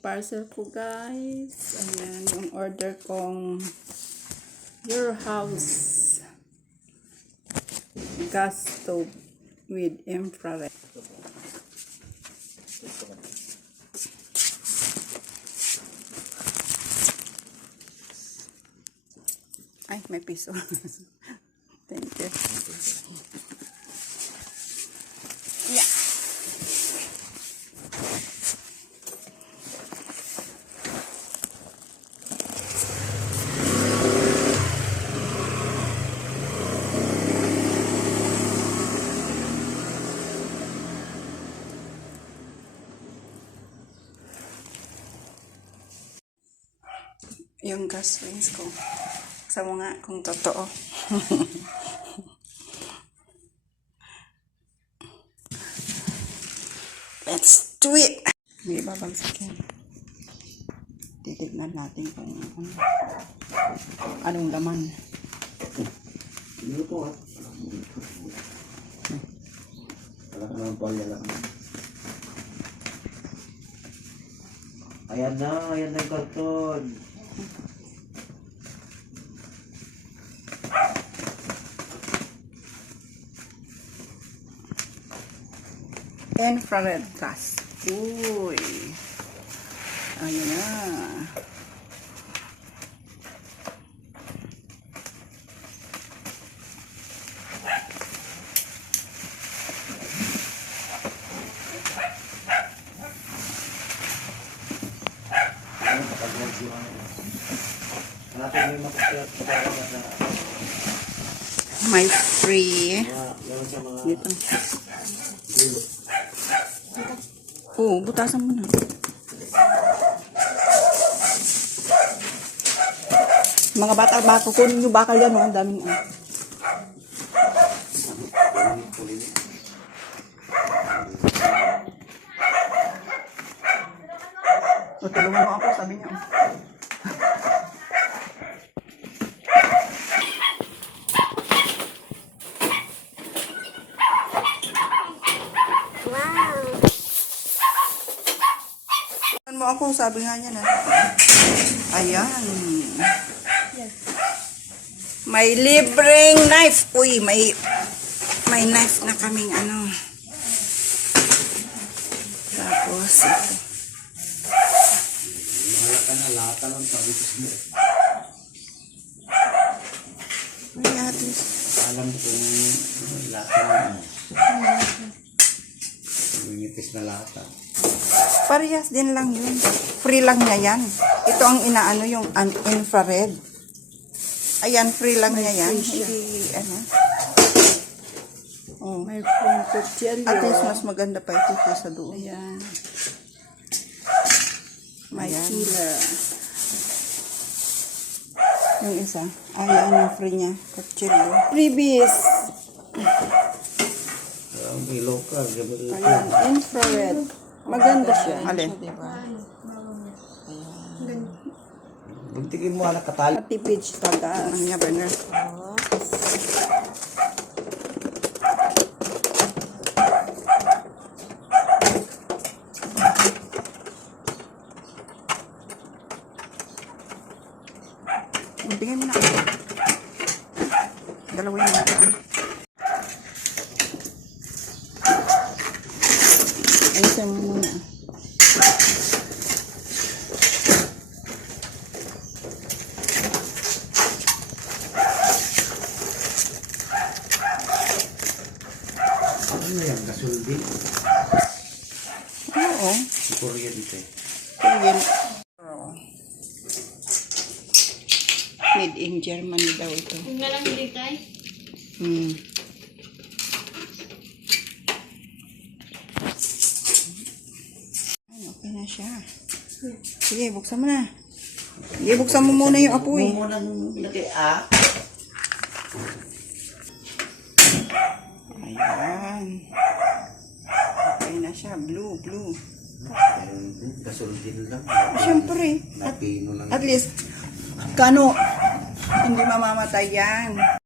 parcel ko guys. Ayan, yung order kong Your House gas stove with infrared. Ay, may piso. Thank you. Yung gas rings ko. Sa mga kung totoo. Let's do it! May babagsak yan. Titignan natin kung ano, anong laman. Po ah. Wala ka palya lang. Ayan na, ayan na yung karton. Infrared gas. Uy. Ayun na. May free. Dito. Oo, butasan mo na. Mga bata, bako, kunin nyo bakal yan, oh. Ang daming, oh. Pulilit. O, tulungan mo ako, sabi niya. Tulungan mo ako, sabi nga niya na. Ayan. May libreng knife. Uy, may may knife na kaming ano. Tapos, ito. Wala ka na, lahat ka lang sabi ko sa'yo. Ay, at least. Alam kung lahat ka na ano. Luminitis na lahat ah. Parehas din lang yun. Free lang niya yan. Ito ang inaano yung un- infrared. Ayan, free lang niya yan. Hindi, ano. Oh. May phone kutsilyo. At least mas maganda pa ito kaysa doon. Ayan. May May killer. Yung isa. Ayan, yung free niya. Kutsilyo. Freebies. Ang ilaw ka. Ayan, infrared. Maganda siya. Alin? Diba? Buntikin mo anak katali. Matipid sa gas. Ano niya, burner? Bigyan mo na. Dalawin mo na. Mo muna. Ano yan? Kasulbi? Oo. Korea dito eh. Korean. Made in Germany daw ito. Kung na lang hindi tayo. Hmm. Ay, okay na siya. Sige, buksan mo na. Sige, buksan mo muna yung apoy. Nang ilagay ah. Ayan. Okay na siya. Blue, blue. Kasulbi lang. Siyempre. At, at least, kano, hindi mamamatay yan.